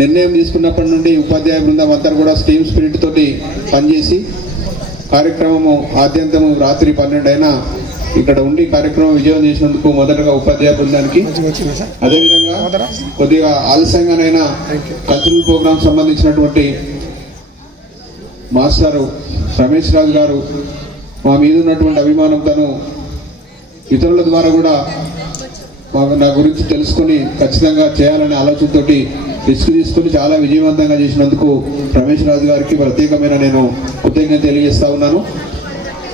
నిర్ణయం తీసుకున్నప్పటి నుండి ఉపాధ్యాయ బృందం అంతా కూడా టీమ్ స్పిరిట్ తోటి పనిచేసి కార్యక్రమము ఆద్యంతము రాత్రి 12 అయినా ఇక్కడ ఉండి కార్యక్రమం విజయం చేసినందుకు మొదటగా ఉపాధ్యాయ బృందానికి, అదేవిధంగా కొద్దిగా ఆలస్యంగానైనా కల్చరల్ ప్రోగ్రామ్ సంబంధించినటువంటి మాస్టారు రమేష్ రాజు గారు మా మీద ఉన్నటువంటి అభిమానంతో ఇతరుల ద్వారా కూడా నా గురించి తెలుసుకొని ఖచ్చితంగా చేయాలనే ఆలోచనతోటి రిస్క్ తీసుకొని చాలా విజయవంతంగా చేసినందుకు రమేష్ రాజు గారికి ప్రత్యేకమైన నేను కృతజ్ఞత తెలియజేస్తా ఉన్నాను.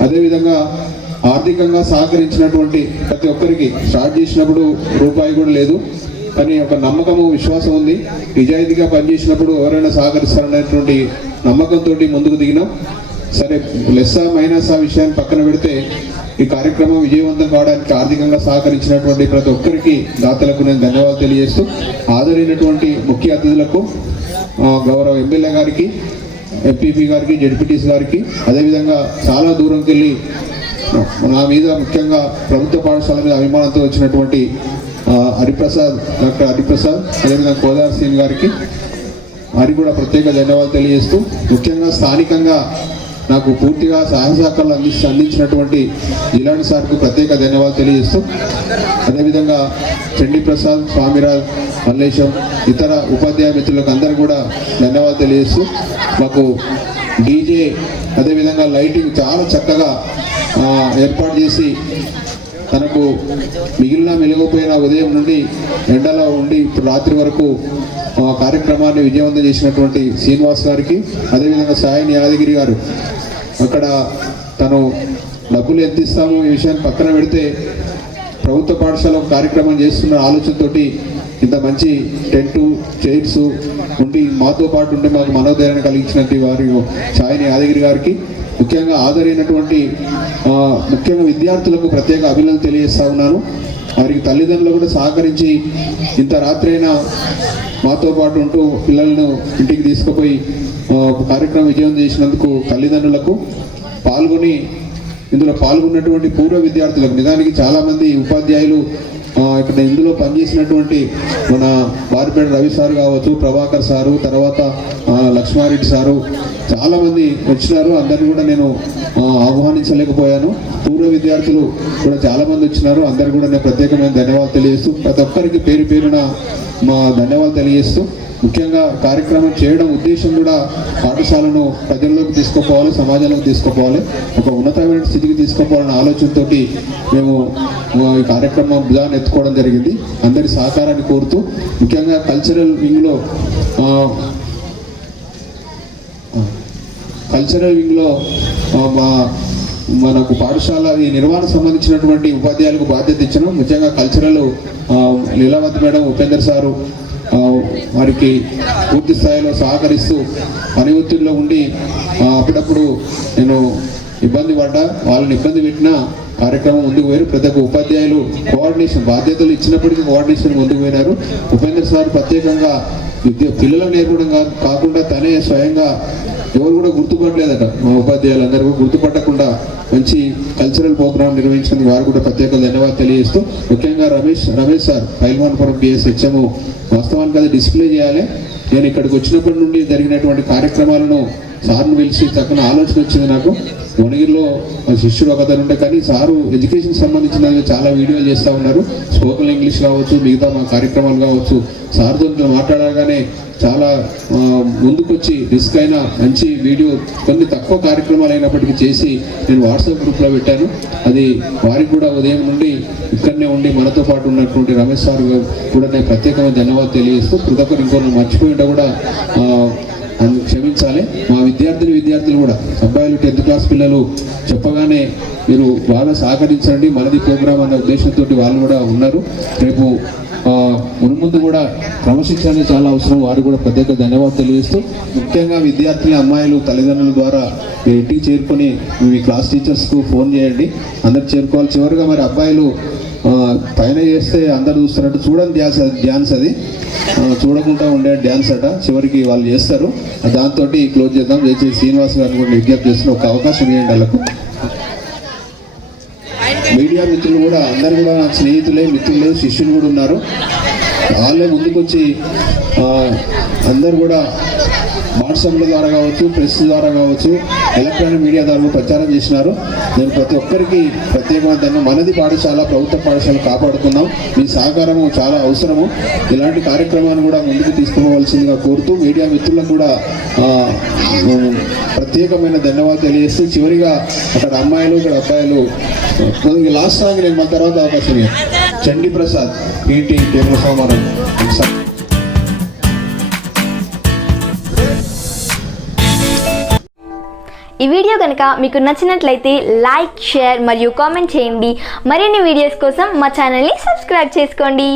అదేవిధంగా ఆర్థికంగా సహకరించినటువంటి ప్రతి ఒక్కరికి స్టార్ట్ చేసినప్పుడు రూపాయి కూడా లేదు, కానీ ఒక నమ్మకము విశ్వాసం ఉంది. నిజాయితీగా పనిచేసినప్పుడు ఎవరైనా సహకరిస్తారనేటువంటి నమ్మకంతో ముందుకు దిగినాం. సరే లెస్సా మైనసా విషయాన్ని పక్కన పెడితే ఈ కార్యక్రమం విజయవంతం కావడానికి ఆర్థికంగా సహకరించినటువంటి ప్రతి ఒక్కరికి దాతలకు నేను ధన్యవాదాలు తెలియజేస్తూ, హాజరైనటువంటి ముఖ్య అతిథులకు గౌరవ ఎమ్మెల్యే గారికి, ఎంపీపీ గారికి, జడ్పీటీసీ గారికి, అదేవిధంగా చాలా దూరంకి వెళ్ళి నా మీద ముఖ్యంగా ప్రభుత్వ పాఠశాల మీద అభిమానంతో వచ్చినటువంటి హరిప్రసాద్, డాక్టర్ హరిప్రసాద్, అదేవిధంగా కోదార్ సింగ్ గారికి వారికి కూడా ప్రత్యేక ధన్యవాదాలు తెలియజేస్తూ, ముఖ్యంగా స్థానికంగా నాకు పూర్తిగా సహాయ సహకారాలు అందించినటువంటి జిలాని సార్కు ప్రత్యేక ధన్యవాదాలు తెలియజేస్తూ, అదేవిధంగా చండీ ప్రసాద్, స్వామిరాజ్, మల్లేశం, ఇతర ఉపాధ్యాయ మిత్రులకు అందరూ కూడా ధన్యవాదాలు తెలియజేస్తూ, మాకు డీజే అదేవిధంగా లైటింగ్ చాలా చక్కగా ఏర్పాటు చేసి తనకు మిగిలిన మెలుగుపోయిన ఉదయం నుండి ఎండలో ఉండి ఇప్పుడు రాత్రి వరకు కార్యక్రమాన్ని విజయవంతం చేసినటువంటి శ్రీనివాస్ గారికి, అదేవిధంగా సాయిని యాదగిరి గారు అక్కడ తను డబ్బులు ఎంత ఇస్తాము ఈ విషయాన్ని పక్కన పెడితే ప్రభుత్వ పాఠశాల కార్యక్రమం చేస్తున్న ఆలోచనతోటి ఇంత మంచి టెంటు చైర్స్ ఉండి మాతో పాటు ఉండి మాకు మనోధైర్యాన్ని కలిగించినటువంటి వారి సాయిని యాదగిరి గారికి, ముఖ్యంగా హాజరైనటువంటి ముఖ్యంగా విద్యార్థులకు ప్రత్యేక అభినందనలు తెలియజేస్తా ఉన్నాను. వారికి తల్లిదండ్రులు కూడా సహకరించి ఇంత రాత్రి అయినా మాతో పాటు ఉంటూ పిల్లలను ఇంటికి తీసుకుపోయి కార్యక్రమం విజయం చేసినందుకు తల్లిదండ్రులకు, ఇందులో పాల్గొన్నటువంటి పూర్వ విద్యార్థులకు, నిజానికి చాలామంది ఉపాధ్యాయులు ఇక్కడ ఇందులో పనిచేసినటువంటి మన బారిపేట రవి సార్ కావచ్చు, ప్రభాకర్ సారు, తర్వాత లక్ష్మారెడ్డి సారు చాలామంది వచ్చినారు. అందరినీ కూడా నేను ఆహ్వానించలేకపోయాను. పూర్వ విద్యార్థులు కూడా చాలామంది వచ్చినారు. అందరు కూడా నేను ప్రత్యేకమైన ధన్యవాదాలు తెలియజేస్తూ, ప్రతి ఒక్కరికి పేరు పేరున మా ధన్యవాదాలు తెలియజేస్తూ, ముఖ్యంగా కార్యక్రమం చేయడం ఉద్దేశం కూడా పాఠశాలను ప్రజల్లోకి తీసుకుపోవాలి, సమాజంలోకి తీసుకుపోవాలి, ఒక ఉన్నతమైన స్థితికి తీసుకుపోవాలనే ఆలోచనతో మేము ఈ కార్యక్రమం భుజాన్ని ఎత్తుకోవడం జరిగింది. అందరి సహకారాన్ని కోరుతూ, ముఖ్యంగా కల్చరల్ వింగ్లో మనకు పాఠశాల ఈ నిర్వహణ సంబంధించినటువంటి ఉపాధ్యాయులకు బాధ్యత ఇచ్చాను. ముఖ్యంగా cultural Leelavathi madam, Upender sir వారికి పూర్తి స్థాయిలో సహకరిస్తూ పని ఒత్తిడిలో ఉండి అప్పుడప్పుడు నేను ఇబ్బంది పడ్డా, వాళ్ళని ఇబ్బంది పెట్టినా కార్యక్రమం ముందుకు పోయారు. ప్రతి ఒక్క ఉపాధ్యాయులు కోఆర్డినేషన్ బాధ్యతలు ఇచ్చినప్పటికీ కోఆర్డినేషన్ ముందుకు పోయినారు. ఉపేందర్ సార్ ప్రత్యేకంగా పిల్లలకు నేర్పడం కాకుండా తనే స్వయంగా ఎవరు కూడా గుర్తుపట్టలేదట, మా ఉపాధ్యాయులు అందరూ కూడా గుర్తుపట్టకుండా మంచి కల్చరల్ ప్రోగ్రామ్ నిర్వహించినందుకు వారు కూడా ప్రత్యేక ధన్యవాదాలు తెలియజేస్తూ, ముఖ్యంగా Ramesh sir Pailwanpuram PS HM వాస్తవానికి అది డిస్ప్లే చేయాలి. నేను ఇక్కడికి వచ్చినప్పటి నుండి జరిగినటువంటి కార్యక్రమాలను సార్ను పిలిచి చక్కని ఆలోచన వచ్చింది నాకు. వనగిరిలో శిష్యుడు ఒక అతను ఉంటే, కానీ సారు ఎడ్యుకేషన్ సంబంధించిన చాలా వీడియోలు చేస్తూ ఉన్నారు. స్పోకన్ ఇంగ్లీష్ కావచ్చు, మిగతా మా కార్యక్రమాలు కావచ్చు, సార్తో మాట్లాడగానే చాలా ముందుకొచ్చి రిస్క్ అయినా మంచి వీడియో కొన్ని తక్కువ కార్యక్రమాలు అయినప్పటికీ చేసి నేను వాట్సాప్ గ్రూప్లో పెట్టాను. అది వారికి కూడా ఉదయం నుండి ఇక్కడనే ఉండి మనతో పాటు ఉన్నటువంటి రమేష్ సార్ కూడా నేను ప్రత్యేకమైన ధన్యవాదాలు తెలియజేస్తూ, ప్రతి ఒక్కరు ఇంకొన్ని మర్చిపోయింటే కూడా క్షమించాలి. మా విద్యార్థులు కూడా అబ్బాయిలు 10th క్లాస్ పిల్లలు చెప్పగానే మీరు బాగా సహకరించండి, మనది ప్రోగ్రామ్ అన్న ఉద్దేశంతో వాళ్ళు కూడా ఉన్నారు. రేపు మున్ముందు కూడా క్రమశిక్షణ చాలా అవసరం. వారు కూడా ప్రత్యేక ధన్యవాదాలు తెలియజేస్తూ, ముఖ్యంగా విద్యార్థులు అమ్మాయిలు తల్లిదండ్రుల ద్వారా ఇంటికి చేరుకొని మీ క్లాస్ టీచర్స్కు ఫోన్ చేయండి, అందరు చేరుకోవాలి. చివరిగా మరి అబ్బాయిలు పైన చేస్తే అందరు చూస్తున్నట్టు చూడండి, డ్యాన్స్ అది చూడకుండా ఉండే డ్యాన్స్ అట, చివరికి వాళ్ళు చేస్తారు. దాంతో క్లోజ్ చేద్దాం. దయచేసి శ్రీనివాస్ గారిని కూడా విజ్ఞప్తి చేస్తున్న ఒక అవకాశం ఇవ్వండి వాళ్ళకు. మీడియా మిత్రులు కూడా అందరు కూడా నాకు స్నేహితులే, మిత్రులే, శిష్యులు కూడా ఉన్నారు. వాళ్ళే ముందుకొచ్చి అందరు కూడా వాట్సాప్ల ద్వారా కావచ్చు, ప్రెస్ ద్వారా కావచ్చు, ఎలక్ట్రానిక్ మీడియా ద్వారా ప్రచారం చేసినారు. నేను ప్రతి ఒక్కరికి ప్రత్యేకమైన మనది పాఠశాల, ప్రభుత్వ పాఠశాల కాపాడుతున్నాం. మీ సహకారము చాలా అవసరము. ఇలాంటి కార్యక్రమాన్ని కూడా ముందుకు తీసుకుపోవాల్సిందిగా కోరుతూ మీడియా మిత్రులకు కూడా ప్రత్యేకమైన ధన్యవాదాలు తెలియజేస్తూ, చివరిగా అక్కడ అమ్మాయిలు ఇక్కడ అబ్బాయిలు లాస్ట్ సాంగ్ నేను మన తర్వాత అవకాశం చండీ ప్రసాద్ ఈటీ కేంద్ర సోమవారం. ఈ వీడియో కనుక మీకు నచ్చినట్లయితే లైక్, షేర్ మరియు కామెంట్ చేయండి. మరిన్ని వీడియోస్ కోసం మా ఛానల్ని సబ్స్క్రైబ్ చేసుకోండి.